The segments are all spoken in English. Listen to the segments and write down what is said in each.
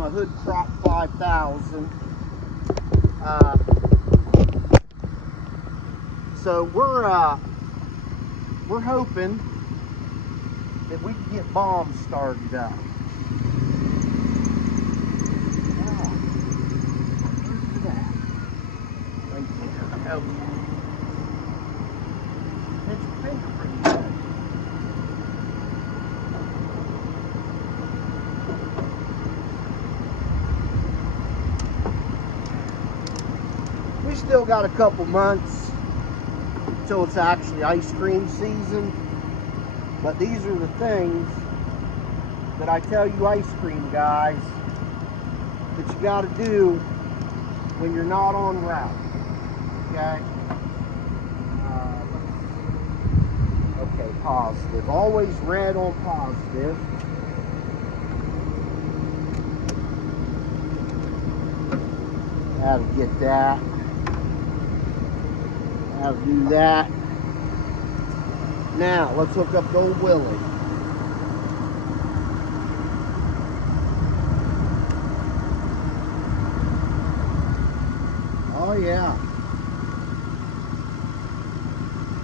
my Hood Crop 5000. So we're hoping that we can get bombs started up. Oh. Pinch your finger pretty good. We still got a couple months until it's actually ice cream season, but these are the things that I tell you ice cream guys that you got to do when you're not on route. Okay. Okay, positive. Always red on positive. That'll get that. That'll do that. Now, let's hook up to old Willie. Oh, yeah.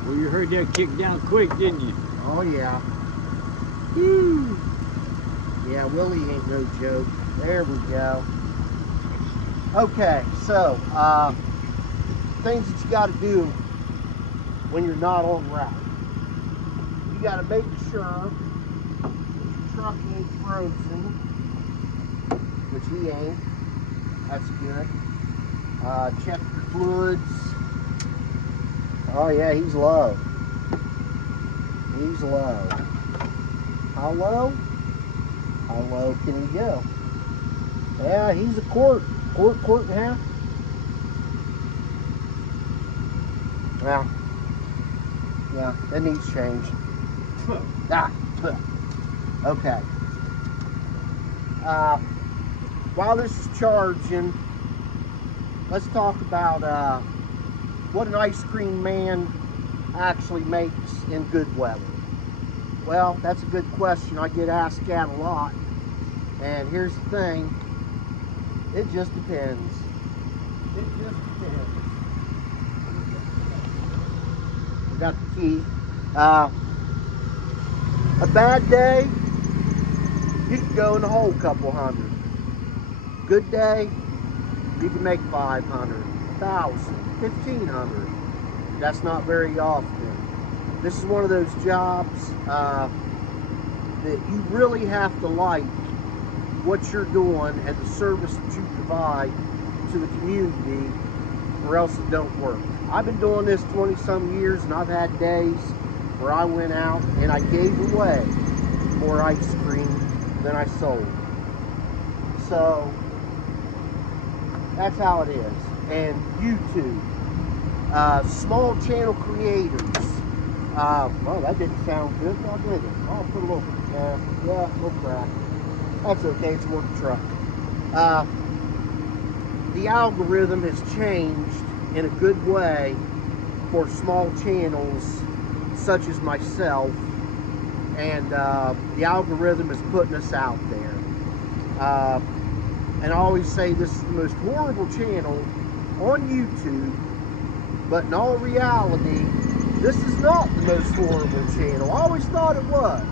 Well, you heard that kick down quick, didn't you? Oh, yeah. Woo. Yeah, Willie ain't no joke. There we go. Okay, so, things that you got to do when you're not on route. You got to make sure your truck ain't frozen, which he ain't. That's good. Check your fluids. Oh yeah, he's low. He's low. How low? How low can he go? Yeah, he's a quart and a half. Yeah, that needs change. Okay. While this is charging, let's talk about what an ice cream man actually makes in good weather. Well, that's a good question. I get asked that a lot. And here's the thing. It just depends. It just depends. We got the key. A bad day, you can go in the hole a couple hundred. Good day, you can make 500, 1,000, 1,500. That's not very often. This is one of those jobs that you really have to like what you're doing and the service that you provide to the community, or else it don't work. I've been doing this 20-some years, and I've had days where I went out and I gave away more ice cream than I sold. So that's how it is. And YouTube, small channel creators. Well, that didn't sound good. Now did it? I'll put a little, yeah, a little crack. That's okay. It's a work truck. The algorithm has changed in a good way for small channels such as myself, and the algorithm is putting us out there. And I always say this is the most horrible channel on YouTube, but in all reality, this is not the most horrible channel. I always thought it was,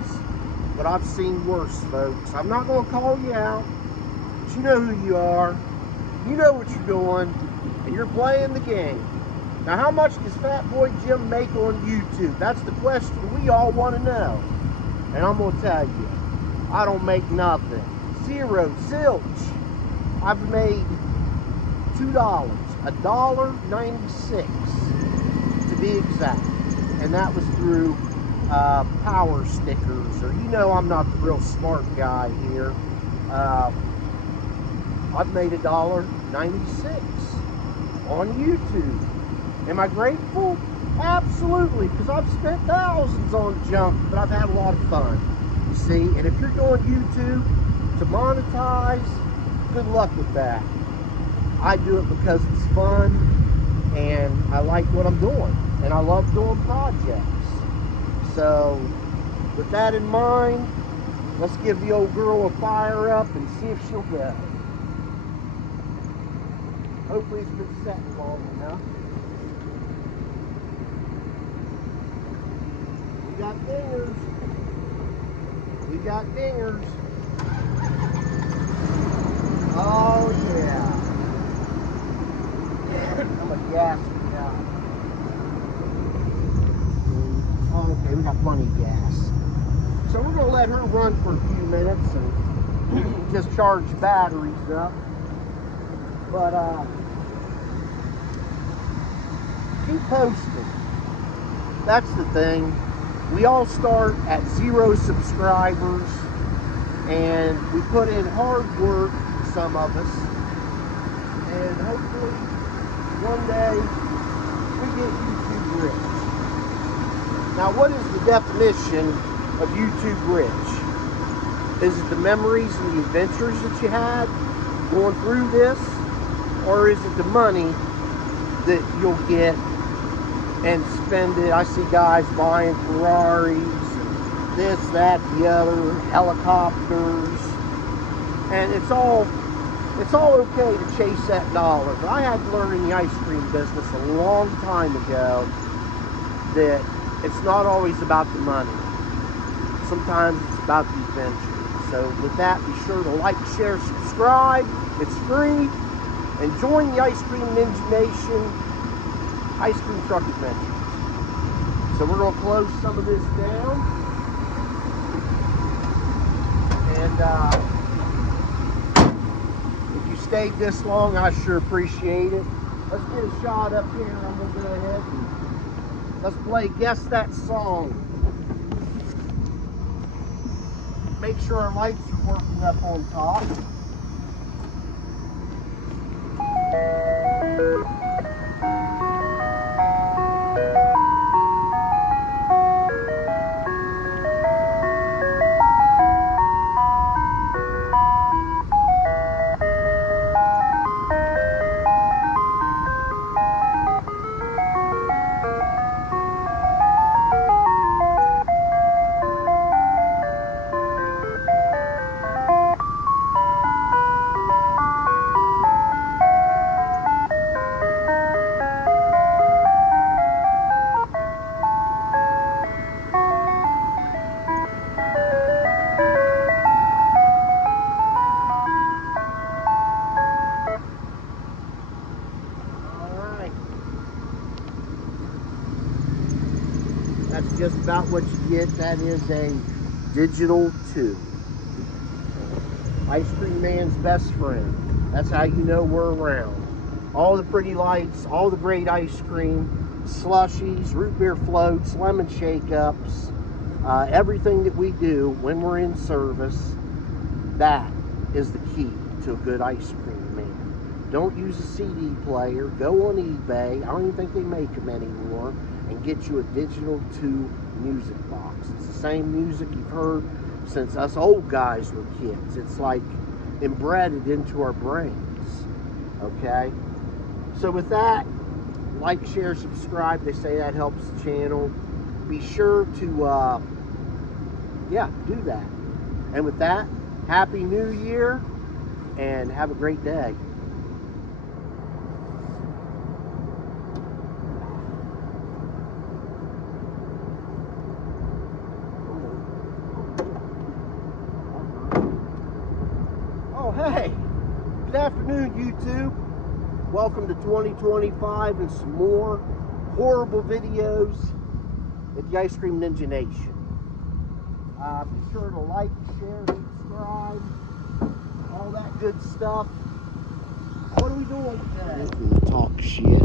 but I've seen worse, folks. I'm not going to call you out, but you know who you are. You know what you're doing, and you're playing the game. Now, how much does Fat Boy Jim make on YouTube? That's the question we all want to know. And I'm going to tell you, I don't make nothing. Zero, zilch. I've made $2, $1.96 to be exact. And that was through power stickers, or you know I'm not the real smart guy here. I've made $1.96 on YouTube. Am I grateful? Absolutely, because I've spent thousands on junk, but I've had a lot of fun. You see, and if you're doing YouTube to monetize, good luck with that. I do it because it's fun, and I like what I'm doing, and I love doing projects. So, with that in mind, let's give the old girl a fire up and see if she'll go. Hopefully it's been setting long enough. We got dingers. We got dingers. Oh yeah. I'm a gas guy. Oh, okay, we got plenty of gas. So we're gonna let her run for a few minutes and just charge the batteries up. But keep posting. That's the thing. We all start at 0 subscribers, and we put in hard work, some of us, and hopefully one day we get YouTube rich. Now, what is the definition of YouTube rich? Is it the memories and the adventures that you had going through this? Or is it the money that you'll get and spend it? I see guys buying Ferraris and this, that, the other, helicopters. And it's all okay to chase that dollar. But I had to learn in the ice cream business a long time ago that it's not always about the money. Sometimes it's about the adventure. So with that, be sure to like, share, subscribe. It's free. And join the Ice Cream Ninja Nation Ice Cream Truck Adventures. So we're going to close some of this down. And if you stayed this long, I sure appreciate it. Let's get a shot up here. I'm going to go ahead and let's play Guess That Song. Make sure our lights are working up on top. That's just about what you get. That is a Digital 2. Ice Cream Man's best friend. That's how you know we're around. All the pretty lights, all the great ice cream, slushies, root beer floats, lemon shake-ups, everything that we do when we're in service, that is the key to a good ice cream man. Don't use a CD player. Go on eBay. I don't even think they make them anymore. And get you a Digital 2 music box. It's the same music you've heard since us old guys were kids. It's like embedded into our brains. Okay? So with that, like, share, subscribe. They say that helps the channel. Be sure to, do that. And with that, Happy New Year, and have a great day. Oh, hey, good afternoon, YouTube. Welcome to 2025 and some more horrible videos at the Ice Cream Ninja Nation. Be sure to like, share, subscribe, all that good stuff. What are we doing today? Talk shit.